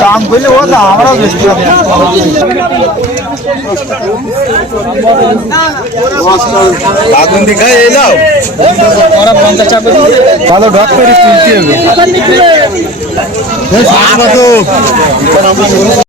দাম করলে ও না আমরাও বেশি ভালো কত